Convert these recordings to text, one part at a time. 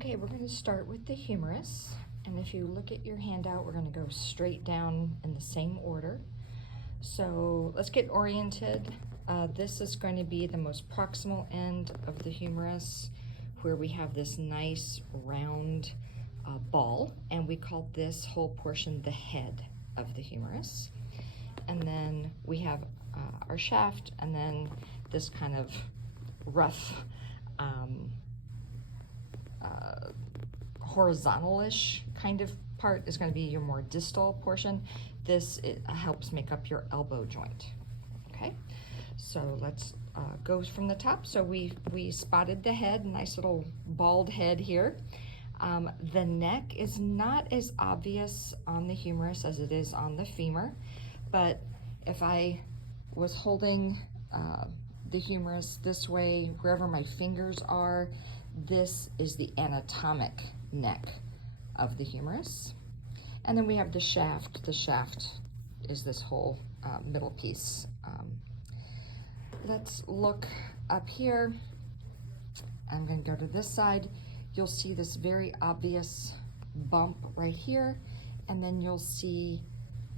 Okay, we're going to start with the humerus, and if you look at your handout, we're going to go straight down in the same order. So let's get oriented. This is going to be the most proximal end of the humerus, where we have this nice round ball, and we call this whole portion the head of the humerus. And then we have our shaft, and then this kind of rough horizontal-ish kind of part is going to be your more distal portion. This helps make up your elbow joint. Okay, so let's go from the top. So we spotted the head, nice little bald head here. The neck is not as obvious on the humerus as it is on the femur, but if I was holding the humerus this way, wherever my fingers are, this is the anatomic neck of the humerus. And then we have the shaft. The shaft is this whole middle piece. Let's look up here. I'm going to go to this side. You'll see this very obvious bump right here, and then you'll see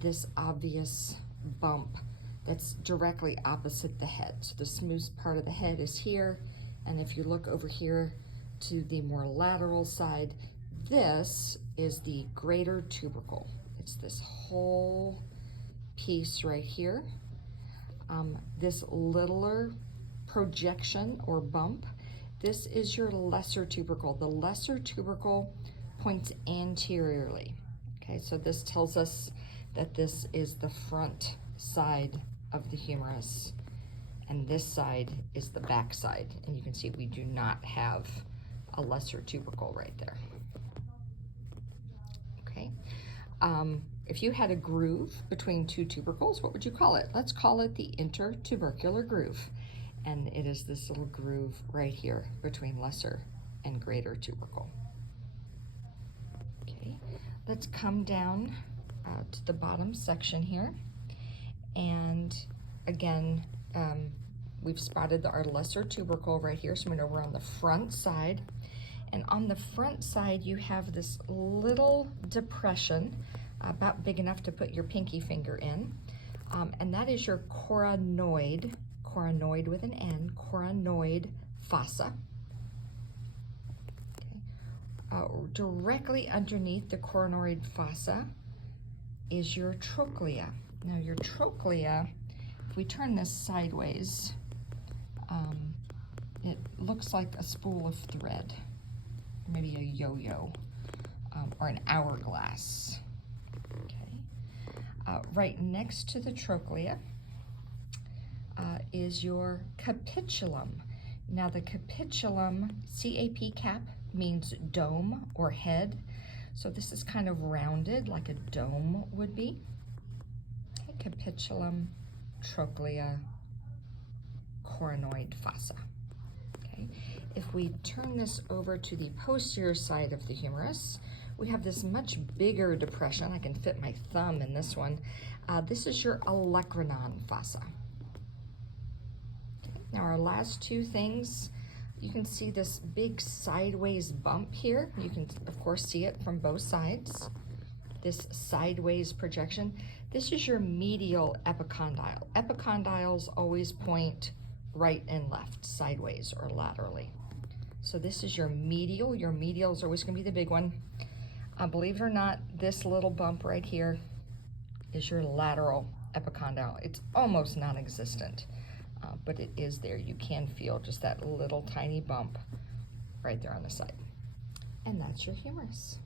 this obvious bump that's directly opposite the head. So the smooth part of the head is here, and if you look over here to the more lateral side, this is the greater tubercle. It's this whole piece right here. This littler projection or bump, this is your lesser tubercle. The lesser tubercle points anteriorly. Okay, so this tells us that this is the front side of the humerus, and this side is the back side. And you can see we do not have a lesser tubercle right there. Okay, if you had a groove between two tubercles, what would you call it? Let's call it the intertubercular groove. And it is this little groove right here between lesser and greater tubercle. Okay, let's come down to the bottom section here. And again, we've spotted our lesser tubercle right here, so we know we're on the front side. And on the front side, you have this little depression, about big enough to put your pinky finger in, and that is your coronoid with an N, coronoid fossa. Okay. Directly underneath the coronoid fossa is your trochlea. Now your trochlea, if we turn this sideways, it looks like a spool of thread, maybe a yo-yo, or an hourglass. Okay. Right next to the trochlea is your capitulum. Now the capitulum, C-A-P, cap, means dome or head. So this is kind of rounded like a dome would be. Okay, capitulum, trochlea, coronoid fossa. Okay. If we turn this over to the posterior side of the humerus, we have this much bigger depression. I can fit my thumb in this one. This is your olecranon fossa. Okay. Now our last two things, you can see this big sideways bump here. You can of course see it from both sides. This sideways projection. This is your medial epicondyle. Epicondyles always point right and left, sideways or laterally. So this is your medial. Your medial is always going to be the big one. Believe it or not, this little bump right here is your lateral epicondyle. It's almost non-existent, but it is there. You can feel just that little tiny bump right there on the side. And that's your humerus.